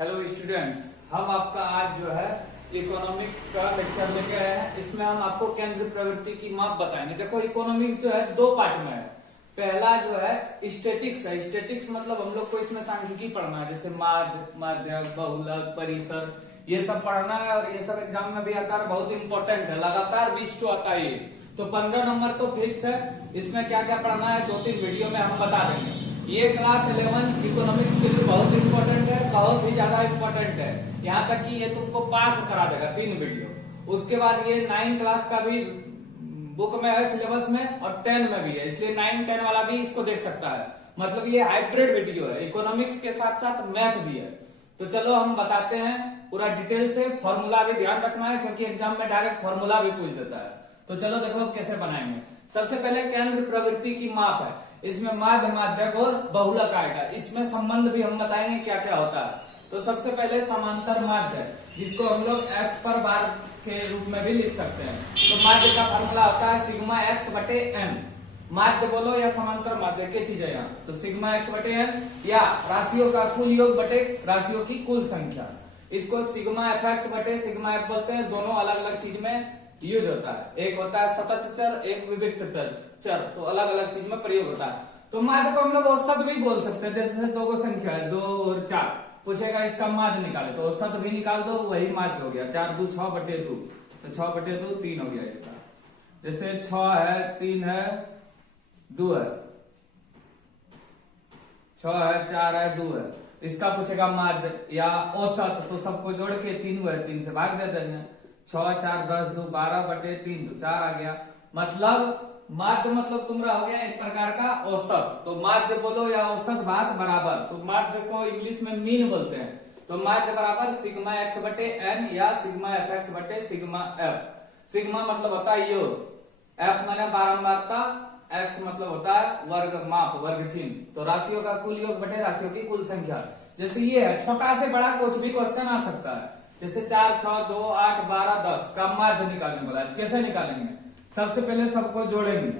Hello students, हम आपका आज जो है इकोनॉमिक्स का लेक्चर लेके आए हैं। इसमें हम आपको केंद्र प्रवृत्ति की माप बताएंगे। देखो, इकोनॉमिक्स जो है दो पार्ट में है। पहला जो है स्टेटिक्स है। स्टेटिक्स मतलब हम लोग को इसमें सांख्यिकी पढ़ना है, जैसे माध्य, माध्यक, बहुलक, परिसर, ये सब पढ़ना है और ये सब एग्जाम में भी आता है, बहुत इंपॉर्टेंट है। लगातार 20 आता है ये, तो 15 नंबर तो फिक्स है। इसमें क्या क्या पढ़ना है 2-3 वीडियो में हम बता देंगे। ये क्लास 11 इकोनॉमिक्स के लिए बहुत इंपॉर्टेंट है, बहुत ही ज्यादा इंपॉर्टेंट है। यहाँ तक कि ये तुमको पास करा देगा 3 वीडियो। उसके बाद ये 9 क्लास का भी बुक में है, सिलेबस में, और 10 में भी है, इसलिए 9-10 वाला भी इसको देख सकता है। मतलब ये हाइब्रिड वीडियो है, इकोनॉमिक्स के साथ साथ मैथ भी है। तो चलो हम बताते हैं पूरा डिटेल से। फॉर्मूला भी ध्यान रखना है, क्योंकि एग्जाम में डायरेक्ट फॉर्मूला भी पूछ देता है। तो चलो देखो कैसे बनाएंगे। सबसे पहले केंद्र प्रवृत्ति की माप है। इसमें माध्य, माध्यक और बहुलक आएगा। इसमें संबंध भी हम बताएंगे क्या क्या होता है। तो सबसे पहले समांतर माध्य, जिसको हम लोग x पर बार के रूप में भी लिख सकते हैं। तो माध्य का फॉर्मूला होता है सिग्मा x बटे n। माध्य बोलो या समांतर माध्य, क्या चीज है यहाँ, तो सिग्मा x बटे n, या राशियों का कुल योग बटे राशियों की कुल संख्या। इसको सिग्मा fx बटे सिग्मा f बोलते हैं। दोनों अलग अलग चीज में यूज होता है। एक होता है सतत चर, एक विविक्त चर, तो अलग अलग चीज में प्रयोग होता है। तो माध्य को हम लोग औसत भी बोल सकते हैं। जैसे 2 को संख्या है 2 और 4, पूछेगा इसका माध्य निकाले, तो औसत भी निकाल दो, वही माध्य हो गया। 4 2 6 बटे 2, तो 6 बटे 2 3 हो गया इसका। जैसे 6 है, 3 है, 2 है, 6 है, 4 है, 2 है, इसका पूछेगा माध्य या औसत, तो सबको जोड़ के 3 हुआ है, 3 से भाग देते हैं। 6 4 10 2 12 बटे 3, तो 4 आ गया। मतलब माध्य मतलब तुम्हारा हो गया एक प्रकार का औसत। तो माध्य बोलो या औसत भाग बराबर, तो माध्य को इंग्लिश में मीन बोलते हैं। तो माध्य बराबर सिग्मा x बटे n या सिग्मा fx बटे सिग्मा f। सिग्मा मतलब होता है योग, f माने बारंबारता, x मतलब होता है वर्ग, माप, वर्ग चिन्ह। तो राशियों का कुल योग बटे राशियों की कुल संख्या। जैसे ये है, छोटा से बड़ा कुछ भी क्वेश्चन आ सकता है। जैसे 4 6 2 8 12 10 का माध्य निकालने वाला है। कैसे निकालेंगे? सबसे पहले सबको जोड़ेंगे।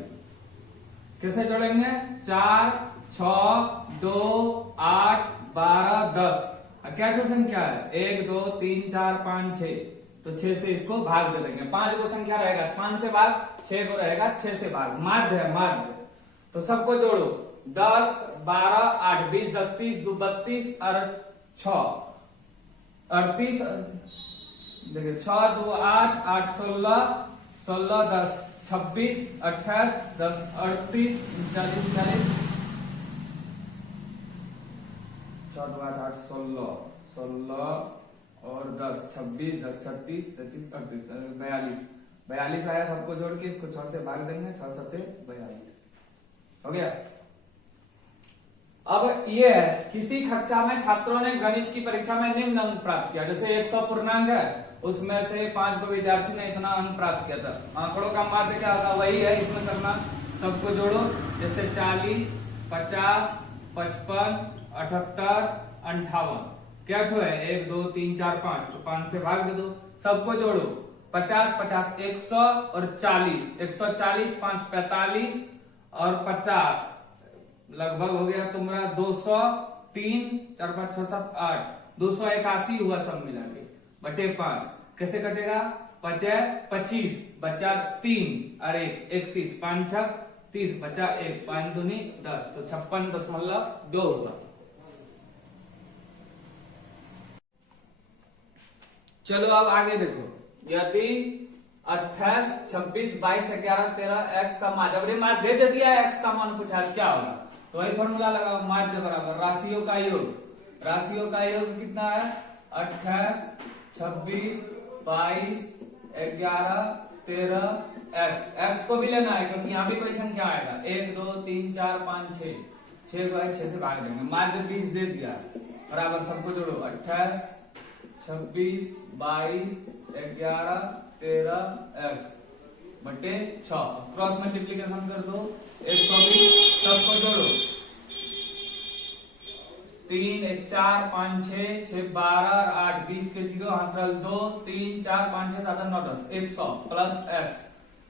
कैसे जोड़ेंगे? 4 6 2 8 12 10, क्या जो संख्या है 1 2 3 4 5 6, तो 6 से इसको भाग दे देंगे। 5 को संख्या रहेगा 5 से भाग, 6 को रहेगा 6 से भाग। माध्य है, माध्य। तो सबको जोड़ो, 10 12 8 20 10 30 2 32 और 6 38, देखिए 6 2 8 8 16 16 10 26 28 10 38 39 40, 6 2 8 8 16 16 और 10 26 10 36 37 38 42 42 आया। सबको जोड़ के इसको 6 से भाग देंगे, 6 7 42 हो गया। अब ये है, किसी कक्षा में छात्रों ने गणित की परीक्षा में निम्न अंक प्राप्त किया। जैसे 100 पूर्णांक है, उसमें से 5 को विद्यार्थी ने इतना अंक प्राप्त किया था। आंकड़ों का माध्य क्या होगा, वही है इसमें करना। सबको जोड़ो, जैसे 40 50 55 78 58, क्या ठो है 1 2 3 4 5, तो 5 से भाग दे दो। सबको जोड़ो, 50 50 100 और 40, 140 5 45 और 50, लगभग हो गया तुम्हारा 200, 3 4 5 6 7 8, 281 हुआ सब मिला के बटे 5। कैसे कटेगा? 5 25, बचा 3 और 1 31, 5 6 30, बचा 1, 5 दूनी 10, तो 56.2 होगा। चलो अब आगे देखो। यदि 28 26 22 11 13 x का माध्य, माध्य दे दिया, x का मान पूछा क्या होगा, तो वही फॉर्मूला लगाओ। माध्य बराबर राशियों का योग। राशियों का योग कितना है? 28 26 22 11 13 x को भी लेना है, क्योंकि यहाँ भी कोई संख्या आएगा। 1 2 3 4 5 6, 6 को 6 से भाग देंगे। माध्य 20 दे दिया, बराबर सबको जोड़ो, 28 26 22 11 13 x बटे 6, क्रॉस मल्टीप्लीकेशन कर दो, 120, सबको जोड़ो, 3 1 4 5 6 6 12 और 8 20 के 0 हाथ रख 2 3 4 5 6 7 8 9 10, 100 प्लस x।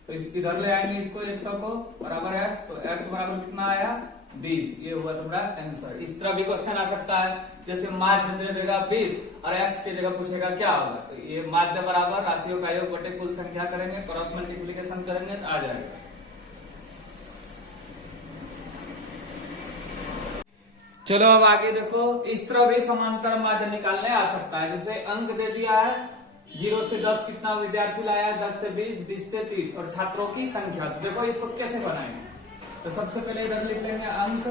तो इधर ले आएंगे इसको 100 को, बराबर x, तो x बराबर कितना आया 20, ये हुआ तुम्हारा आंसर। इस तरह भी क्वेश्चन आ सकता है, जैसे माध्य दे देगा 20 और x की जगह पूछेगा क्या होगा, तो ये माध्य बराबर राशियों का योग बटे कुल संख्या करेंगे, क्रॉस मल्टीप्लीकेशन करेंगे तो आ जाएगा। चलो अब आगे देखो, इस तरह भी समांतर माध्य निकालने आ सकता है। जैसे अंक दे दिया है 0 से 10 कितना विद्यार्थी लाया है, 10 से 20, 20 से 30 और छात्रों की संख्या। तो देखो इसको कैसे बनाएंगे, तो सबसे पहले इधर लिख लेंगे अंक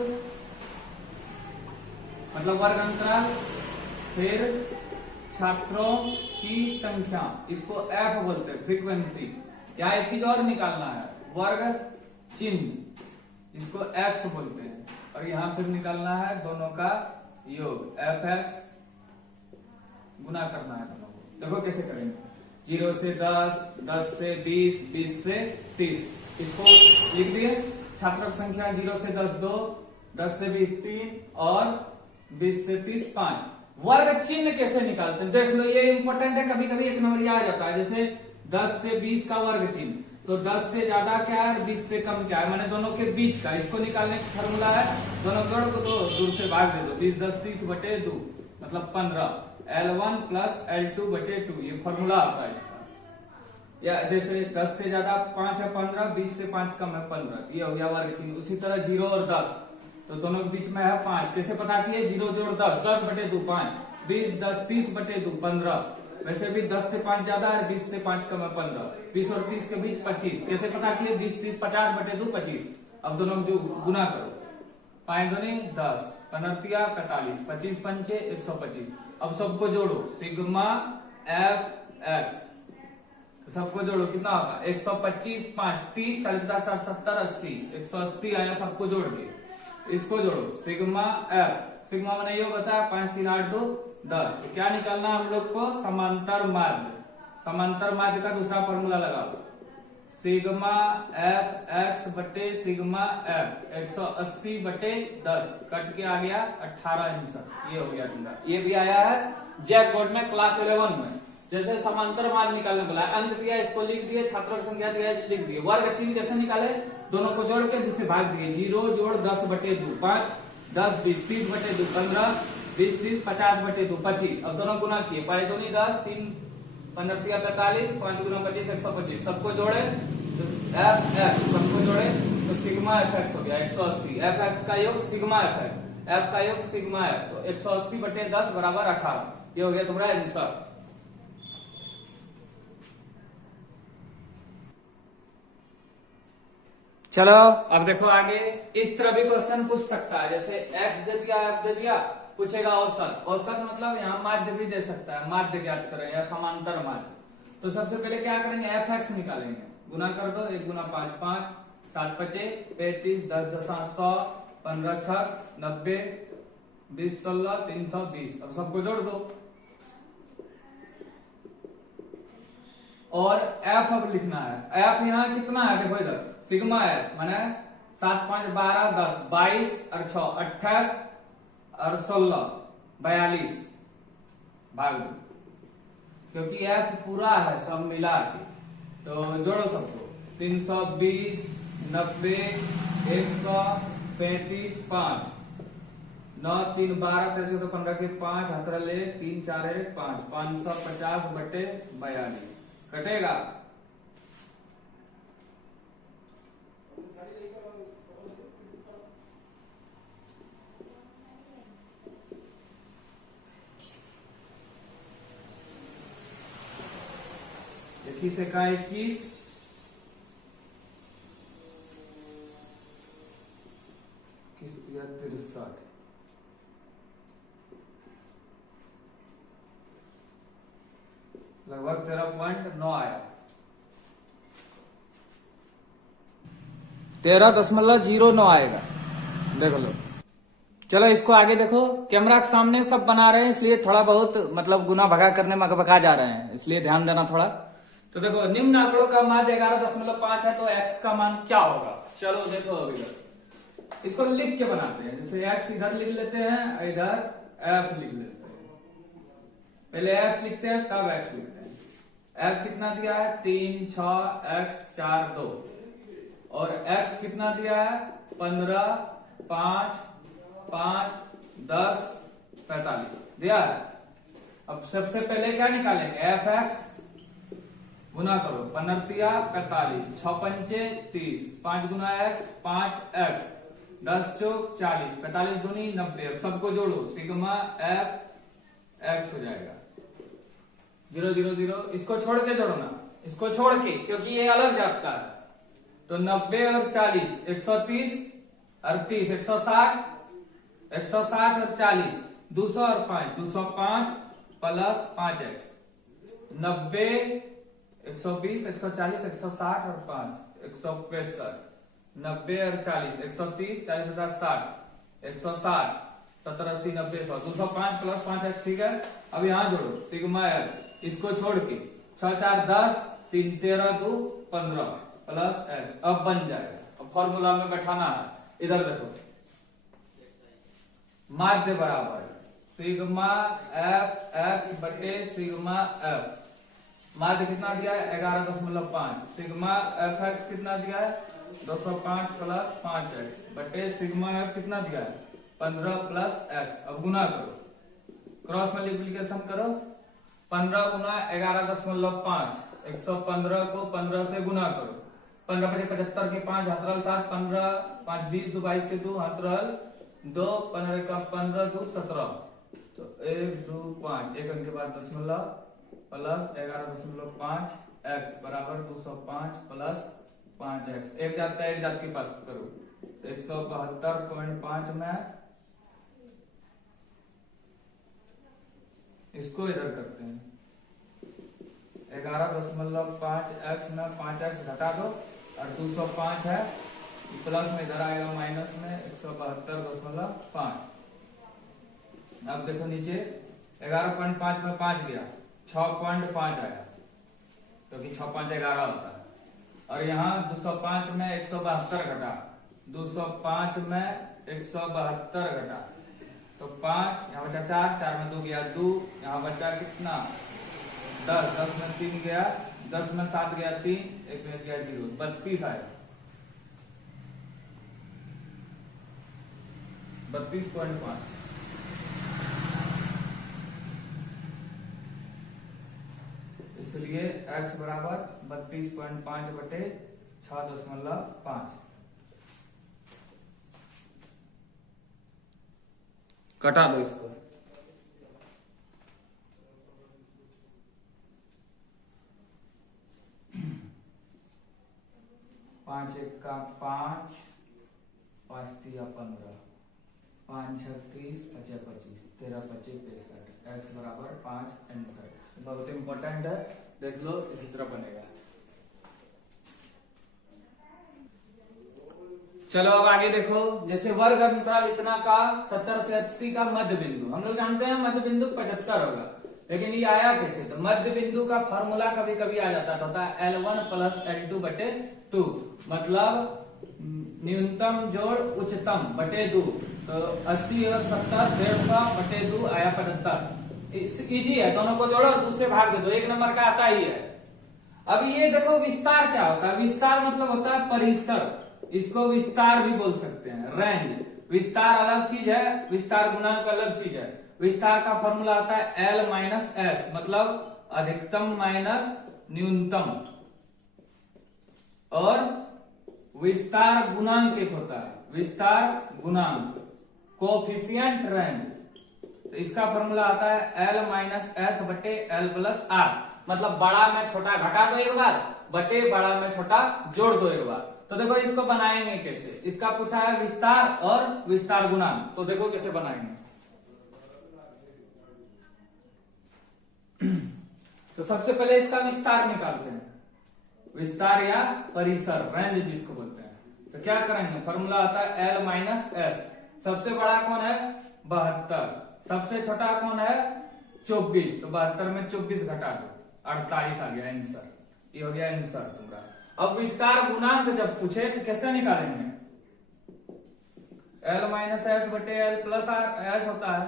मतलब वर्ग अंतराल, फिर छात्रों की संख्या, इसको एफ बोलते हैं फ्रीक्वेंसी। यहाँ एक चीज और निकालना है, वर्ग चिन्ह, इसको एक्स बोलते हैं। और यहां फिर निकालना है दोनों का योग, एफ एक्स, गुना करना है दोनों को। देखो कैसे करेंगे, 0 से 10, 10 से 20, 20 से 30, इसको लिख दिए। छात्रों की संख्या 0 से 10 2, 10 से 20 3 और 20 से 30 5। वर्ग चिन्ह कैसे निकालते हैं देख लो, ये इंपॉर्टेंट है, कभी कभी एक नंबर आ जाता है। जैसे 10 से 20 का वर्ग चिन्ह, तो 10 से ज्यादा क्या है, 20 से कम क्या है, माने दोनों के बीच का। इसको निकालने का फॉर्मूला है, दोनों जोड़ को दो, दूर से भाग दे दो, 20 10 30 बटे 2 मतलब 15, L1 प्लस L2 बटे 2, ये फॉर्मूला आता है इसका। या जैसे 10 से ज्यादा 5 है 15, 20 से 5 कम है 15, ये हो गया वर्ग चिन्ह। उसी तरह 0 और 10, तो दोनों के बीच में है 5, कैसे पता किए, 0 जोड़ 10, 10 बटे 2 5, 20 10 30 बटे 2 15। वैसे भी 10 से 5 ज्यादा है, 20 से 5 कम है 15, 20 और 30 के बीच 25, कैसे पता किए, 20 30 50 बटे 2 25। अब दोनों जो गुना करो, 5 दूनी 10, 15 45, 25 पंचे 125। अब सबको जोड़ो, सिग्मा एफ एक्स, सबको जोड़ो कितना होगा, 125 5 30 40 50 60 70 80, 180 आया सबको जोड़ के। इसको जोड़ो, सिग्मा एफ, सिग्मा मैंने योग बताया 5 3 8 2 10। तो क्या निकालना हम लोग को, समांतर माध्य। समांतर माध्य का दूसरा फॉर्मूला लगाओ, सिग्मा एफ एक्स बटे सिग्मा एफ, 180 बटे 10, कट के आ गया 18 आंसर। ये हो गया तुम्हारा, ये भी आया है जैक बोर्ड में क्लास 11 में। जैसे समांतर माध्य निकालने बोला, अंक दिया इसको लिख दिए, छात्रों की संख्या दिया लिख दिए। वर्ग चिन्ह कैसे निकाले, दोनों को जोड़ के दूसरे भाग दिए, 0 जोड़ 10 बटे 2 5, 10 20 30 बटे 2 15, 20 30 50 बटे 2 25। अब दोनों गुना किए, 5 दूनी 10, 3 15 45, 5 गुना 25 125, सबको जोड़े तो एफ एक्स, सबको जोड़े तो सिग्मा एफ एक्स हो गया 180। एफ एक्स का योग सिग्मा एफ एक्स, एफ का योग सिग्मा एफ, तो 180 बटे 10 बराबर 18। ये हो गया तुम्हारा आंसर। चलो अब देखो आगे, इस तरह भी क्वेश्चन पूछ सकता है। जैसे x दे दिया, f दे दिया, पूछेगा औसत। औसत मतलब यहाँ माध्य भी दे सकता है, माध्य ज्ञात करें या समांतर माध्य। तो सबसे पहले क्या करेंगे, एफ एक्स निकालेंगे, गुना कर दो, 1 गुना 5 5, 7 पचे 35, 10 10 100, 15 6 90, 20 16 320। अब सबको जोड़ दो और एफ अब लिखना है। एफ यहाँ कितना है, देखो इधर सिग्मा एफ माने 7 5 12 10 22 और 6 28 और 16 42 भाग दो, क्योंकि एफ पूरा है सब मिला के। तो जोड़ो सबको, 320 90 100 35 5, 9 3 12 13 14 15 के 5 हाथ ले, 3 4 1 5, 550 बटे 42 कटेगा। इक्कीस का 21, किस 63, लगभग 13.9 आया, 13.09 आएगा, देख लो। चलो इसको आगे देखो, कैमरा के सामने सब बना रहे हैं इसलिए थोड़ा बहुत मतलब गुना भगा करने में भगा जा रहे हैं, इसलिए ध्यान देना थोड़ा। तो देखो निम्न आंकड़ों का माध्य 11.5 है, तो x का मान क्या होगा। चलो देखो अभी इसको लिख के बनाते हैं। जैसे x इधर लिख लेते हैं, इधर f लिख लेते हैं। पहले f लिखते हैं तब x लिखते हैं। f कितना दिया है, 3 6 x 4 2, और x कितना दिया है 15 5 5 10 45 दिया है। अब सबसे पहले क्या निकालेंगे, एफ एक्स गुना करो 15 45 6 पंचे 30 5 गुना एक्स 5 एक्स 10 चौक 40 45 दूनी 90। अब सबको जोड़ो, सिग्मा एफ एक्स हो जाएगा 0 0 0। इसको छोड़ के जोड़ना, इसको छोड़ के, क्योंकि ये अलग जाता है। तो 90 और 40 130 और 30 160 160 और 40 200 और 5 205 प्लस 5x 90 120 140 160 और 5 165 90 और 40 130 40 50 60 160 70 80 90 100 205 प्लस 5x। ठीक है, अब यहां जोड़ो सिग्मा एफ, इसको छोड़ के 6 4 10 3 13 2 15 प्लस एक्स। अब बन जाएगा। अब फॉर्मूला में बैठाना है, इधर देखो, माध्य बराबर सिग्मा एफ एक्स बटे सिग्मा एफ। माध्य कितना दिया है 11.5। सिग्मा एफ एक्स कितना दिया है 205 प्लस 5x बटे सिग्मा एफ कितना दिया है 15 प्लस x। अब गुना करो, क्रॉस मल्टीप्लीकेशन करो, 15 गुना 11.5 115 को 15 से गुना करो, 15 पचे 75 के 5 हतरल 7 15 5 20 2 22 के 2 हतरल 2 15 का 15 2 17। तो 1 2 5 एक अंक के बाद दशमलव प्लस 11.5 x बराबर 205 प्लस 5x। एक जात का एक जात के पास करो, 172.5 में इसको इधर करते हैं 11.5x में 5x घटा दो और 205 है, प्लस में इधर आएगा माइनस में 172.5। अब देखो नीचे 11.5 में 5 गया 6.5 आया, क्योंकि 6 5 11 होता है। और यहाँ 205 में 172 घटा, 205 में 172 घटा तो 5, यहाँ बचा 4 4 में 2 गया 2, यहाँ बचा कितना 10 10 में 3 गया, 10 में 7 गया 3, 1 में गया 0, 32 आया 32.5। इसलिए x बराबर 32.5 बटे 6.5। कटा दो इसको, 5 1 का 5 5 3 15 5 36 5 25 13 25 65 x बराबर 5 आंसर। बहुत इंपॉर्टेंट है, देख लो, इसी तरह बनेगा। चलो अब आगे देखो, जैसे वर्ग अंतराल इतना का 70 से 80 का मध्य बिंदु, हम लोग जानते हैं मध्य बिंदु 75 होगा, लेकिन ये आया कैसे? तो मध्य बिंदु का फॉर्मूला कभी कभी आ जाता था L1 प्लस L2 बटे 2, मतलब न्यूनतम जोड़ उच्चतम बटे 2। तो 80 और 70 150 बटे 2 आया 75। इजी है, दोनों को जोड़ो और दूसरे भाग दे दो, 1 नंबर का आता ही है। अब ये देखो विस्तार क्या होता है, विस्तार मतलब होता है परिसर, इसको विस्तार भी बोल सकते हैं, रेंज। विस्तार अलग चीज है, विस्तार गुणांक अलग चीज है। विस्तार का फॉर्मूला आता है L माइनस एस, मतलब अधिकतम माइनस न्यूनतम, और विस्तार गुणांक एक होता है, विस्तार गुणांक कोफिशिएंट रेंज। तो इसका फॉर्मूला आता है L माइनस एस बटे L प्लस आर, मतलब बड़ा में छोटा घटा दो एक बार बटे बड़ा में छोटा जोड़ दो एक बार। तो देखो इसको बनाएंगे कैसे, इसका पूछा है विस्तार और विस्तार गुणांक, तो देखो कैसे बनाएंगे। तो सबसे पहले इसका विस्तार निकालते हैं, विस्तार या परिसर, रेंज जिसको बोलते हैं। तो क्या करेंगे, फॉर्मूला आता है L माइनस एस। सबसे बड़ा कौन है 72, सबसे छोटा कौन है 24, तो 72 में 24 घटा दो 48 आ गया आंसर, ये हो गया आंसर तुम्हारा। अब विस्तार गुणांक जब पूछे तो कैसे निकालेंगे, L माइनस एस बटे L प्लस एस होता है।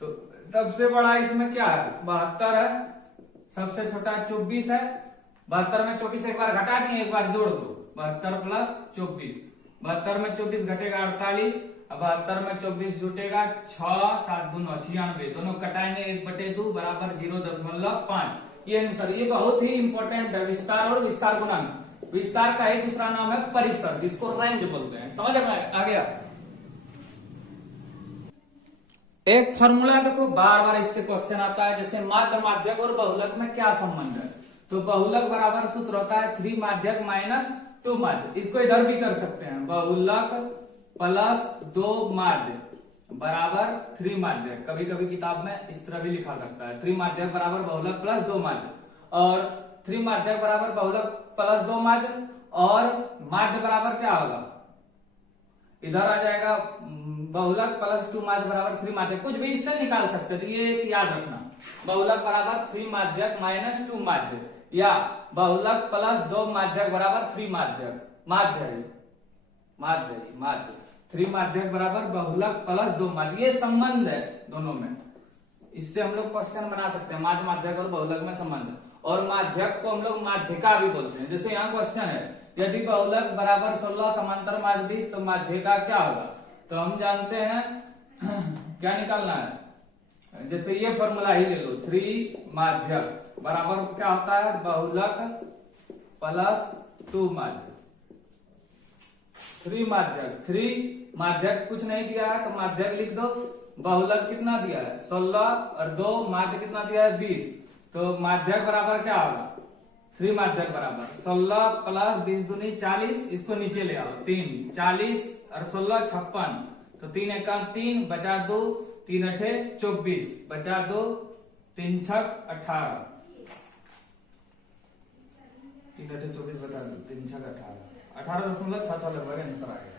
तो सबसे बड़ा इसमें क्या है 72 है, सबसे छोटा 24 है, 72 में 24 एक बार घटा दिए एक बार जोड़ दो, 72 प्लस 24, 72 में 24 घटेगा 48, अब 72 में 24 जुटेगा, 6 7 दूनो 96, दोनों कटाएंगे 1/2 बराबर 0.5। ये आंसर, ये बहुत ही इंपॉर्टेंट है। विस्तार और विस्तार गुणांक, विस्तार का ही दूसरा नाम है परिसर, जिसको रेंज बोलते हैं। समझ में आ गया। एक फॉर्मूला देखो, बार बार इससे क्वेश्चन आता है, जैसे माध्य माध्यक और बहुलक में क्या संबंध है। तो बहुलक बराबर सूत्र होता है 3 माध्यक माइनस 2 माध्य। इसको इधर भी कर सकते हैं, बहुलक प्लस 2 माध्य बराबर 3 माध्यक। कभी कभी किताब में इस तरह भी लिखा करता है, 3 माध्यक बराबर बहुलक प्लस 2 माध्य, और 3 माध्यक बराबर बहुलक प्लस 2 माध्य, और माध्य बराबर क्या होगा, इधर आ जाएगा बहुलक प्लस 2 माध्य बराबर 3 माध्यक। कुछ भी इससे निकाल सकते थे, ये एक याद रखना, बहुलक बराबर 3 माध्यक माइनस 2 माध्य, या बहुलक प्लस 2 माध्यक बराबर 3 माध्यक, माध्य 3 माध्यक बराबर बहुलक प्लस 2 माध्य। ये संबंध है दोनों में, इससे हम लोग क्वेश्चन बना सकते हैं, माध्य माध्यक और बहुलक में संबंध। और माध्यक को हम लोग माध्यिका भी बोलते हैं। जैसे यहाँ क्वेश्चन है, यदि बहुलक बराबर 16 समांतर माध्य 20 तो माध्यिका क्या होगा। तो हम जानते हैं क्या निकालना है, जैसे ये फॉर्मूला ही ले लो, 3 माध्यक बराबर क्या होता है, बहुलक प्लस 2 माध्यक। 3 माध्यक कुछ नहीं दिया है तो माध्यक लिख दो। बहुलक कितना दिया है 16, और 2 माध्य कितना दिया है 20, तो माध्यक बराबर क्या होगा, 3 माध्यक बराबर 16 प्लस 20 दूनी 40, इसको नीचे ले आओ, 3 40 और 16 56, तो 3 एका 3 बचा 2, 3 अठे 24 बचा 2, 3 छक 18, 3 अठे 24 बचा 2, 3 छक 18, 18.66 लगभग आंसर आ गया।